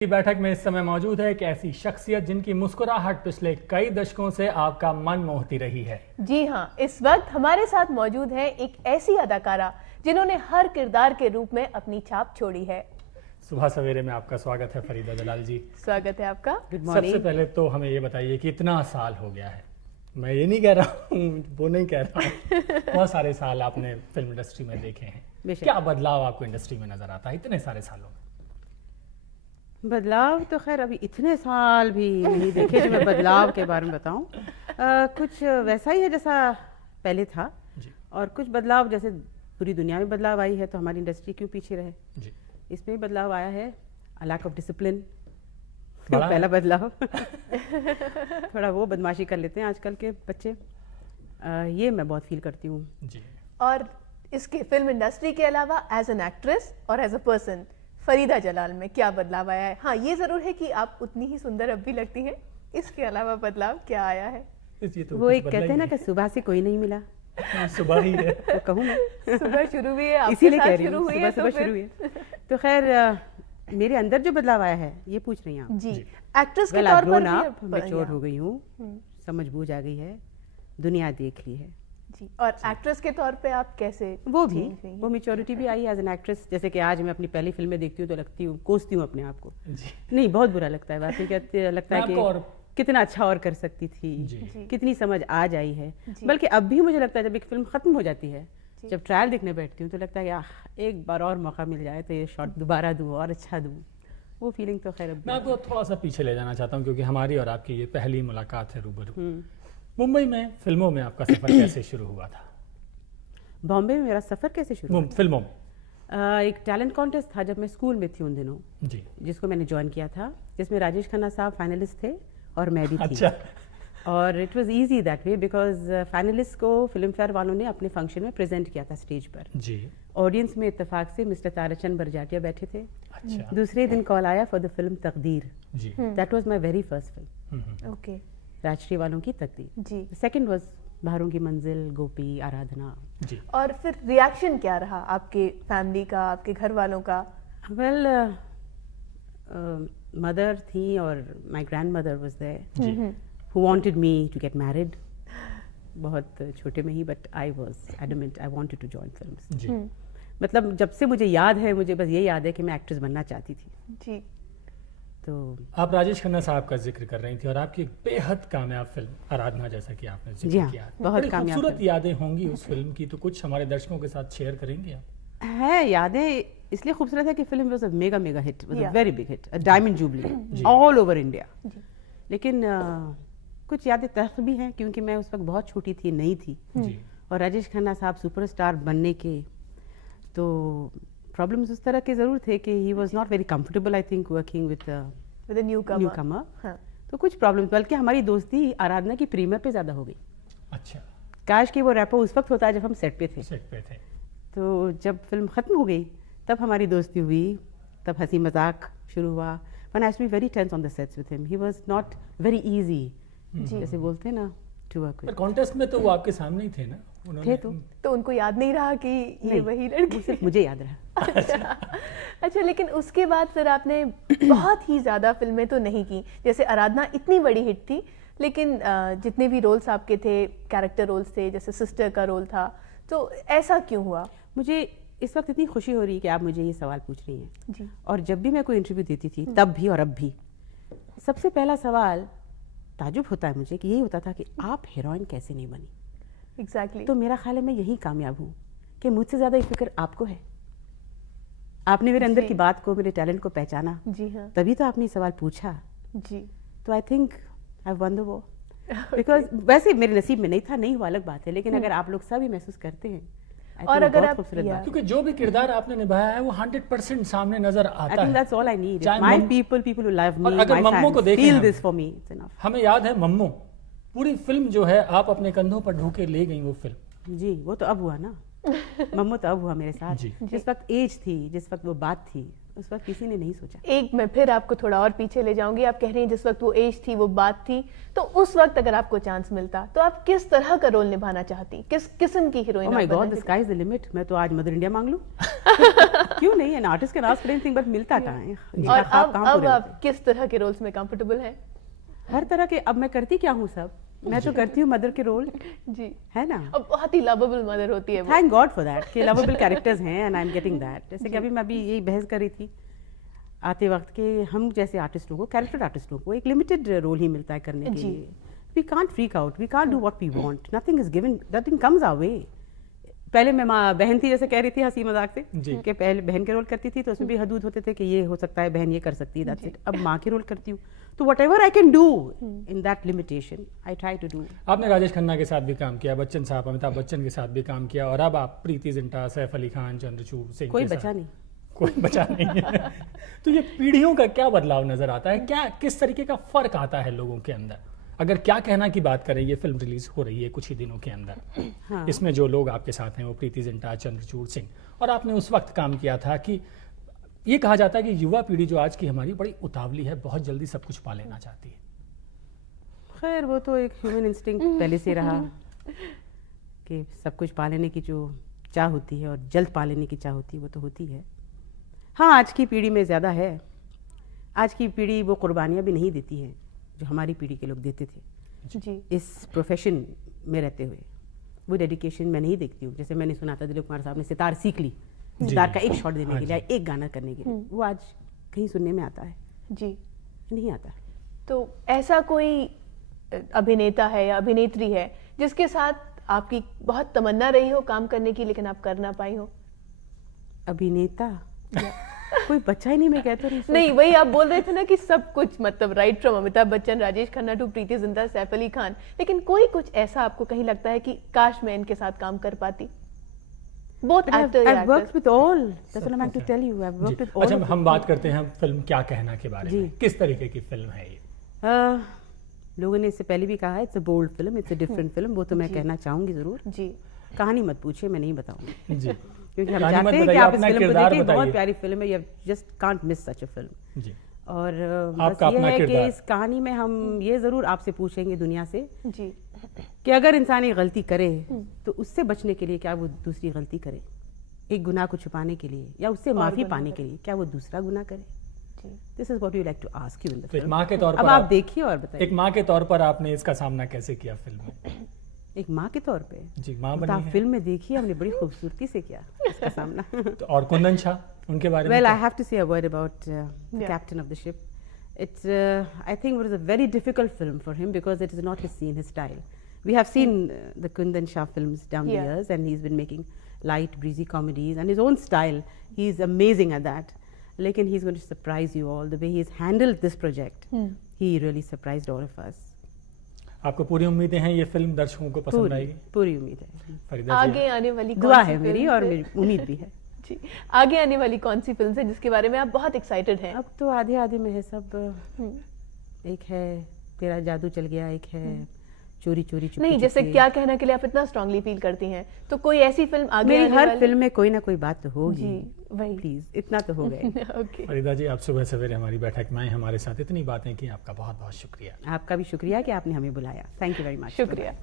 की बैठक में इस समय मौजूद है एक ऐसी शख्सियत जिनकी मुस्कुराहट पिछले कई दशकों से आपका मन मोहती रही है। जी हाँ, इस वक्त हमारे साथ मौजूद है एक ऐसी अदाकारा जिन्होंने हर किरदार के रूप में अपनी छाप छोड़ी है। सुबह सवेरे में आपका स्वागत है फरीदा जलाल जी। स्वागत है आपका। Good morning. सबसे पहले तो हमें ये बताइए कि इतना साल हो गया है, मैं ये नहीं कह रहा हूँ, वो नहीं कह रहा हूँ, बहुत सारे साल आपने फिल्म इंडस्ट्री में देखे हैं, क्या बदलाव आपको इंडस्ट्री में नजर आता है इतने सारे सालों में? बदलाव तो खैर अभी इतने साल भी नहीं देखे जो मैं बदलाव के बारे में बताऊं। कुछ वैसा ही है जैसा पहले था जी। और कुछ बदलाव जैसे पूरी दुनिया में बदलाव आई है तो हमारी इंडस्ट्री क्यों पीछे रहे। जी। इसमें भी बदलाव आया है, लैक ऑफ डिसिप्लिन बड़ा पहला बदलाव थोड़ा वो बदमाशी कर लेते हैं आजकल के बच्चे, ये मैं बहुत फील करती हूँ जी। और इसके फिल्म इंडस्ट्री के अलावा एज एन एक्ट्रेस और as a person Farida Jalal में क्या बदलाव आया है? हाँ, ये जरूर है कि आप उतनी ही सुंदर अब भी लगती हैं। इसके अलावा बदलाव क्या आया है? वो एक कहते हैं ना कि सुबह से कोई नहीं मिला, सुबह ही है तो कहूँ मैं सुबह शुरू हुई है, आपके इसीलिए साथ कह रही शुरू हूँ हुई है, सुबह तो शुरू हुई है। तो खैर मेरे अंदर जो बदलाव आया है ये पूछ रही हैं आप। जी, जी। एक्ट्रेस के वेल तौर आई पर ग्रोन भी अप, अब मैच्योर या। हो गई हूँ, समझ बूझ आ गई है, दुनिया देख ली है। जी, और एक्ट्रेस के तौर पे आप कैसे वो भी change हुई हैं? वो मैच्योरिटी भी आई एज एन एक्ट्रेस। जैसे कि आज मैं अपनी पहली फिल्म में देखती हूँ तो लगती हूँ, कोसती हूँ अपने आप को। जी। नहीं, बहुत बुरा लगता है, वाकई कहते लगता है मैं आपको और- कि कितना अच्छा और कर सकती थी, जी। जी। कितनी समझ आज आई है। जी। बल्कि अब भी मुझे लगता है जब एक फिल्म खत्म हो जाती है, जी। जब ट्रायल देखने बैठती हूँ तो लगता है कि एक बार और मौका मिल जाए तो ये शॉट दोबारा दूँ और अच्छा दूँ। वो फीलिंग तो खैर अब भी मैं आपको थोड़ा सा पीछे ले जाना चाहता हूँ क्योंकि हमारी और आपकी ये पहली मुलाकात है रूबरू। हम्म। मुंबई में फिल्मों में आपका सफर कैसे शुरू हुआ था? बॉम्बे में मेरा सफर कैसे शुरू हुआ? फिल्मों में? एक टैलेंट कॉन्टेस्ट था जब मैं स्कूल में थी उन दिनों, जी। जिसको मैंने ज्वाइन किया था, जिसमें राजेश खन्ना साहब फाइनलिस्ट थे और मैं भी थी। अच्छा। और it was easy that way because finalist को फिल्म फेयर वालों ने अपने फंक्शन में प्रेजेंट किया था स्टेज पर। जी। ऑडियंस में इत्तेफाक से मिस्टर ताराचंद बरजाटिया बैठे थे। अच्छा। दूसरे दिन कॉल आया फॉर द फिल्म तकदीर। जी। That was my very first film, okay. Rajshri वालों की तकदीर। जी। सेकंड वाज बहारों की मंजिल, गोपी, आराधना। जी। और फिर रिएक्शन क्या रहा आपके फैमिली का, आपके घर वालों का? वेल मदर थी और माय ग्रैंडमदर वाज देयर जी। who wanted me to get married, बहुत छोटे में ही, but I was adamant I wanted to join films. जी। मतलब जब से मुझे याद है, मुझे बस ये याद है कि मैं एक्ट्रेस बनना चाहती थी। जी। तो आप राजेश खन्ना साहब का जिक्र कर रही थी और आपकी एक बेहद कामयाब फिल्म आराधना, जैसा कि आपने जी जिक्र हाँ, किया, बहुत बड़ी कामयाब खूबसूरत फिल्म। यादें होंगी उस फिल्म की, तो कुछ हमारे दर्शकों के साथ शेयर करेंगे आप? है यादें इसलिए खूबसूरत है कि film was a mega mega hit, was a Yeah. Very big hit, a diamond जी। Jubilee all over India. जी। लेकिन कुछ यादें तल्ख भी हैं क्योंकि मैं उस वक्त बहुत छोटी थी, नई थी, जी। और राजेश खन्ना साहब सुपरस्टार बनने के तो प्रॉब्लम्स उस तरह के ज़रूर थे कि ही was not very comfortable I think working with with a newcomer. Newcomer. हाँ। तो कुछ प्रॉब्लम्स, बल्कि हमारी दोस्ती आराधना की प्रीमियर पे ज़्यादा हो गई। अच्छा। काश कि वो रैपो उस वक्त होता है जब हम सेट पे थे। सेट पे थे। तो जब फिल्म ख़त्म हो गई तब हमारी दोस्ती हुई, तब हंसी मजाक शुरू हुआ। One has to be very tense on the sets with him, he was not very easy, जी। जैसे बोलते हैं ना, टू वर्क पर विद। कॉन्टेस्ट में तो वो आपके सामने ही थे ना? थे तो तो उनको याद नहीं रहा कि ये नहीं, वही वो लड़की? सिर्फ मुझे याद रहा। अच्छा, लेकिन उसके बाद फिर आपने बहुत ही ज्यादा फिल्में तो नहीं की। जैसे आराधना इतनी बड़ी हिट थी, लेकिन जितने भी रोल्स आपके थे, कैरेक्टर रोल्स थे, जैसे सिस्टर का रोल था, तो ऐसा क्यों हुआ? मुझे इस वक्त इतनी खुशी हो रही है कि आप मुझे ये सवाल पूछ रही हैं। जी। और जब भी मैं कोई इंटरव्यू देती थी, तब भी और अब भी, सबसे पहला सवाल ताजुब होता है मुझे कि यही होता था कि आप हीरोइन कैसे नहीं बनी। एग्जैक्टली। तो मेरा ख्याल है मैं यही कामयाब हूँ कि मुझसे ज़्यादा ये फिक्र आपको है। आपने मेरे अंदर जी। की बात को, मेरे टैलेंट को पहचाना, जी हाँ। तभी तो आपने ये सवाल पूछा। जी। तो I think I one the war, because वैसे मेरे नसीब में नहीं था, नहीं हुआ अलग बात है, लेकिन अगर आप लोग सभी महसूस करते हैं, I और think अगर बहुत आप- खूबसूरत या- बात है। क्योंकि जो भी किरदार आपने निभाया है वो 100% सामने नजर I आता think है। that's all I need. चाहे If my मम- people who love और me, अगर my मम्मो को fans देखें feel हम- this for me, it's enough. हमें याद है मम्मो, पूरी फिल्म जो है आप अपने कंधों पर ढोके ले गई वो फिल्म। जी, वो तो अब हुआ ना। मम्मू तो अब हुआ मेरे साथ। जी। जिस वक्त एज थी, जिस वक्त वो बात थी, उस वक्त किसी ने नहीं सोचा। एक मैं फिर आपको थोड़ा और पीछे ले जाऊंगी। आप कह रही हैं जिस वक्त वो एज थी, वो बात थी, तो उस वक्त अगर आपको चांस मिलता तो आप किस तरह का रोल निभाना चाहती, किस किस्म की heroine? Oh my God, the sky is the limit. मैं तो आज मदर इंडिया मांग लूं। क्यों नहीं, an artist can ask for anything, but मिलता कहाँ है। और अब आप किस तरह के रोल्स में कंफर्टेबल हैं? हर तरह के। अब मैं करती क्या हूँ सब, मैं तो करती हूँ मदर के रोल, जी है ना। अब बहुत ही लवेबल मदर होती है वो। थैंक गॉड फॉर दैट कि लवेबल कैरेक्टर्स हैं and I am getting that. जैसे कि अभी मैं यही बहस कर रही थी आते वक्त कि हम जैसे आर्टिस्टों को, कैरेक्टर आर्टिस्टों को एक लिमिटेड रोल ही मिलता है करने के जी। लिए। We can't freak out, we can't do what we want, nothing is given, nothing comes our way. पहले मैं माँ बहन थी, जैसे कह रही थी हंसी मजाक से कि पहले बहन के रोल करती थी तो उसमें भी हदूद होते थे कि ये हो सकता है बहन ये कर सकती है, दैट्स इट। अब माँ के रोल करती हूँ तो whatever I can do in that limitation I try to do. आपने राजेश खन्ना के साथ भी काम किया, बच्चन साहब, अमिताभ बच्चन के साथ भी काम किया, और अब आप प्रीति जिंटा, सैफ अली खान, चंद्रचूड़ सिंह कोई के बचा साथ। नहीं, कोई बचा नहीं है। तो ये पीढ़ियों का क्या बदलाव नजर आता है, क्या किस तरीके का फर्क आता है लोगों के अंदर? अगर क्या कहना की बात करें, ये फिल्म रिलीज हो रही है कुछ ही दिनों के अंदर, हाँ। इसमें जो लोग आपके साथ हैं वो प्रीति जिंटा, चंद्रचूड़ सिंह, और आपने उस वक्त काम किया था कि ये कहा जाता है कि युवा पीढ़ी जो आज की हमारी बड़ी उतावली है, बहुत जल्दी सब कुछ पा लेना चाहती है। खैर वो तो एक ह्यूमन इंस्टिंक्ट पहले से रहा कि सब कुछ पा लेने की जो चाह होती है और जल्द पा लेने की चाह होती है वो तो होती है। हाँ, आज की पीढ़ी में ज़्यादा है। आज की पीढ़ी वो कुर्बानियाँ भी नहीं देती है जो हमारी पीढ़ी के लोग देते थे जी इस प्रोफेशन में रहते हुए। वो डेडिकेशन मैं नहीं देखती हूँ। जैसे मैंने सुना था दिलीप कुमार साहब ने सितार सीख ली, सितार का एक शॉट देने हाँ के लिए, एक गाना करने के लिए, वो आज कहीं सुनने में आता है? जी। नहीं आता। तो ऐसा कोई अभिनेता है या अभिनेत्री है जिसके साथ आपकी बहुत तमन्ना रही हो काम करने की लेकिन आप कर ना पाई हो? अभिनेता कोई बच्चा ही नहीं, मैं कहता रही। नहीं, वही आप बोल रहे थे ना कि सब कुछ, मतलब right from Amitabh Bachchan, Rajesh Khanna to Preity Zinta, Saif Ali Khan, लेकिन कोई कुछ ऐसा आपको कहीं लगता है कि काश मैं इनके साथ काम कर पाती? Both actor या I've worked actors. with all. That's what I meant to tell you. I've worked ji. with all. अच्छा, of हम them. बात करते हैं फिल्म क्या कहना के बारे जी। में। किस तरीके की फिल्म है ये? लोगों ने इससे पहले भी कहा है it's a bold film, it's a different film. वो तो मैं जी। कहना चाहूंगी जरूर। जी कहानी मत पूछिए, मैं नहीं बताऊंगी, जी क्योंकि हम कहानी मत चाहते हैं कि बताइए, आप इस अपना फिल्म को किरदार देखिए। बताइए। बहुत प्यारी फिल्म है, you just can't miss such a film. जी। और बस आपका ये अपना है कि किरदार। इस कहानी में हम ये जरूर आपसे पूछेंगे दुनिया से जी कि अगर इंसान एक गलती करे तो उससे बचने के लिए क्या वो दूसरी गलती करे? एक गुनाह को छुपाने के लिए या उससे माफी गुनाह पाने के लिए क्या वो दूसरा गुनाह करे? जी this is what you like to ask you in the एक फिल्म। माँ के तौर अब पर आप देखिए और बताइए। एक माँ के तौर पर आपने इसका सामना कैसे किया फिल्म में? एक माँ के तौर पे जी, माँ तो बनी आप है। फिल्म में देखिए, हमने बड़ी खूबसूरती से किया इसका सामना। तो और कुंदन शाह, उनके बारे में Well, क्या? I have to say a word about the Yeah. captain of the ship. It's, I think, it was a very difficult film for him because it is not his scene, his style. We have seen the Kundan Shah films down Yeah. the years, and he's been making light, breezy comedies, and his own style. He's amazing at that. Lekin he's going to surprise you all. The way he's handled this project, he really surprised all of us. आपको पूरी उम्मीदें हैं ये film दर्शकों को पसंद आएगी? पूरी उम्मीद है। फरीदा जी, आगे आने वाली कौन दुआ सी है मेरी फिल्म और है? मेरी उम्मीद भी है। जी आगे आने वाली कौन सी फिल्म है जिसके बारे में आप बहुत एक्साइटेड हैं? अब तो आधे आधे में है सब। एक है तेरा जादू चल गया, एक है चोरी चोरी चुपके नहीं, जैसे चुपके। क्या कहना के लिए आप इतना स्ट्रांगली फील करती हैं, तो कोई ऐसी फिल्म आगे मेरी आने हर वाली? फिल्म में कोई ना कोई बात तो होगी। जी वही प्लीज इतना तो हो गए। ओके फरीदा जी, आप सुबह सवेरे हमारी बैठक में आए, हमारे साथ इतनी बातें की, आपका बहुत बहुत शुक्रिया। आपका भी शुक्रिया कि आपने हमें बुलाया। Thank you very much. शुक्रिया।